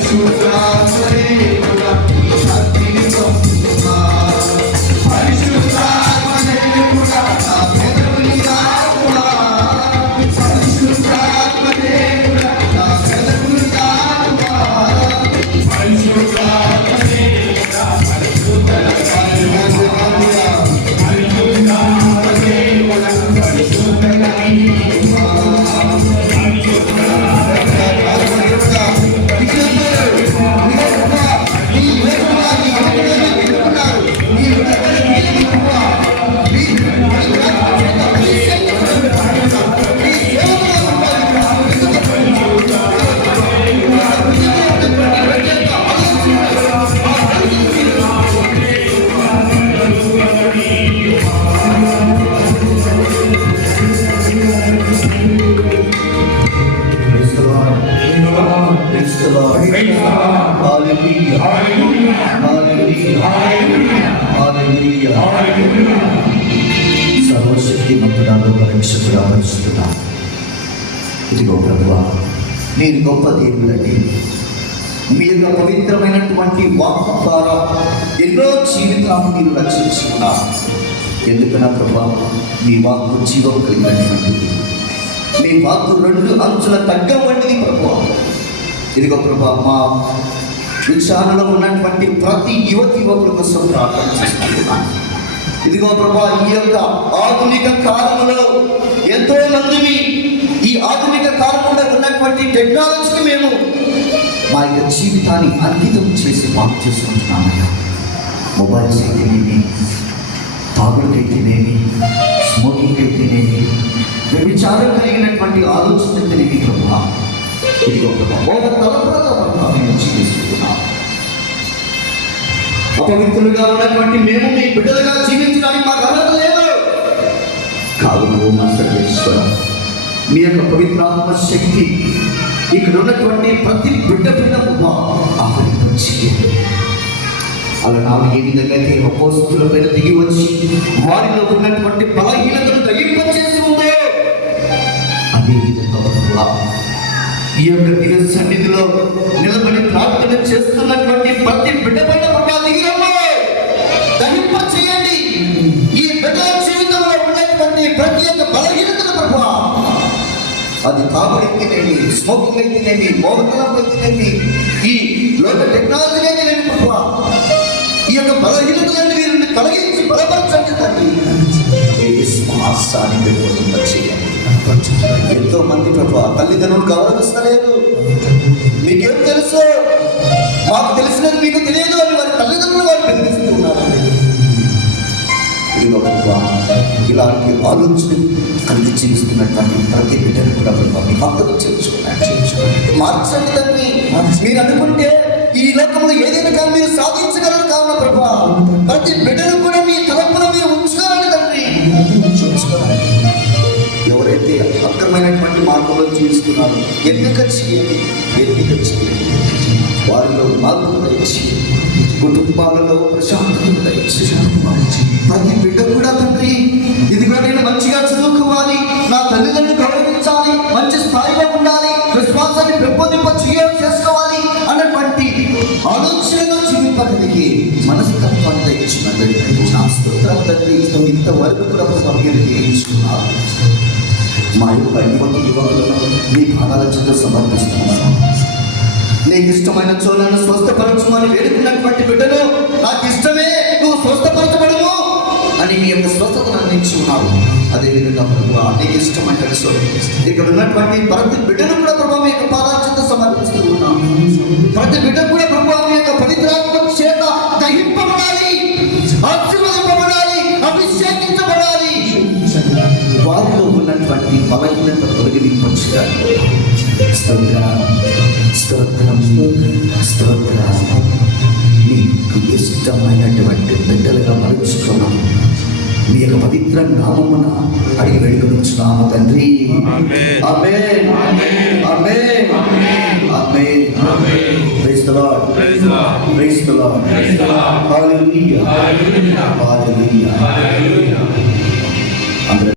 Jesús. Hallelujah. Hallelujah. Hallelujah. Hallelujah. Hallelujah. Hallelujah. సర్వశక్తి మంతుడాలు పరీక్షకుడా పరిశుద్ధుడా ఇదిగో ప్రభువా నేను గొప్ప దేవుడండి మీ యొక్క పవిత్రమైనటువంటి వాక్కు ద్వారా ఎన్నో జీవితాలను మీరు రక్షించుకున్నారు ఎందుకన్నా ప్రభా మీ వాక్కు జీవం కలిగినటువంటి మీ వాక్కు రెండు అంచుల తగ్గ వంటిది ప్రభా ఇదిగో ప్రభా మా విషయాలలో ఉన్నటువంటి ప్రతి యువతి యువకుల కోసం ప్రార్థన చేస్తున్నాను ఇదిగో ప్రభా ఈ యొక్క ఆధునిక కాలంలో ఎంతో మందిని ఈ ఆధునిక కాలంలో ఉన్నటువంటి టెక్నాలజీకి మేము మా యొక్క జీవితాన్ని అంకితం చేసి బాగు చేసుకుంటున్నామయ్యా. మొబైల్స్ అయితేనేమి తాగుడుకైతేనేమి స్మోకింగ్ అయితేనేమి వ్యభిచారం కలిగినటువంటి ఆలోచన తెలియదు ప్రభా. ఇదిగో ప్రభా ఒక తలపులతో ప్రభావం మేము అపవిత్రులుగా ఉన్నటువంటి మేము మీ బిడ్డలుగా జీవించడానికి మాకు అర్హత లేదు. కాదు ఓ మా సర్వేశ్వరం మీ యొక్క పవిత్రాత్మ శక్తి ఇక్కడ ఉన్నటువంటి ప్రతి బిడ్డ బిడ్డ ఆహరించి అలా నాలు ఏ విధంగా అయితే అపోస్తుల పైన దిగి వచ్చి వారిలో ఉన్నటువంటి బలహీనతను తగ్గింపచేసి ఉందే అదే విధంగా ఈ యొక్క దిన సన్నిధిలో నిలబడి ప్రార్థన చేస్తున్నటువంటి ప్రతి అది తాగుడైతేనేమి స్మోకింగ్ అయితేనేమి మోహకలం అయితేనేమి ఈ లోక టెక్నాలజీ అయితేనేమి ప్రభా. ఈ యొక్క బలహీనతలన్నీ వీరిని కలిగించి బలపరచండి తండ్రి. ఏ ఎంతో మంది ప్రభు తల్లిదండ్రులు గౌరవిస్తలేదు. మీకేం తెలుసు? మాకు తెలిసినది మీకు తెలియదు ఇలాంటి ఆలోచన కలిగి జీవిస్తున్నటువంటి ప్రతి బిడ్డను కూడా ప్రభావం మీ భక్తులు చేర్చుకున్నాడు మార్చండి తండ్రి మీరు అనుకుంటే ఈ లోకంలో ఏదైనా కానీ మీరు సాధించగలరు కావున ప్రభా. ప్రతి బిడ్డను కూడా మీ తలపున మీరు ఉంచుకోవాలని తండ్రి. ఎవరైతే అక్రమైనటువంటి మార్గంలో జీవిస్తున్నారో ఎన్నిక చేయండి ఎన్నిక చేయండి. వారిలో మార్పు చేయండి కుటుంబాలలో ప్రశాంతత ప్రతి బిడ్డ కూడా తండ్రి ఇదిగో నేను మంచిగా చదువుకోవాలి నా తల్లిదండ్రులు గౌరవించాలి మంచి స్థాయిలో ఉండాలి విశ్వాసాన్ని పెంపొందింప చేయాలి చేసుకోవాలి అన్నటువంటి ఆలోచనలో జీవితానికి మనస్తత్వాన్ని ఇచ్చిన నా స్తోత్రం తండ్రి. ఇంతవరకు కూడా సమయం తీర్చుకున్నారు మా యొక్క యువతి యువకులను మీ పాదాల చెంత సమర్పిస్తున్నాను నీకు ఇష్టమైన చోళ్ళను స్వస్థపరచమని వేడుకున్నటువంటి బిడ్డను నాకు ఇష్టమే నువ్వు స్వస్థపరచబడము అని మీ యొక్క స్వస్థతను అందించున్నావు అదేవిధంగా ప్రభు నీకు ఇష్టమైన ఇక్కడ ఉన్నటువంటి ప్రతి బిడ్డను కూడా ప్రభావం మీ యొక్క పాదాల సమర్పిస్తూ ఉన్నాం. ప్రతి బిడ్డ కూడా ప్రభు మీ యొక్క పవిత్రాత్మ చేత దహింపబడాలి ఆశీర్వదింపబడాలి అభిషేకించబడాలి. వారిలో ఉన్నటువంటి బలహీనత తొలగింపచేయాలి స్తోత్రం స్తోత్రం స్తోత్రం. నీకు ఇష్టమైనటువంటి బిడ్డలుగా మలుచుకున్నాం మీ యొక్క పవిత్ర నామమున అడిగి వేడుకొచ్చున్నాము తండ్రి. Praise the Lord. Praise the Lord. Hallelujah.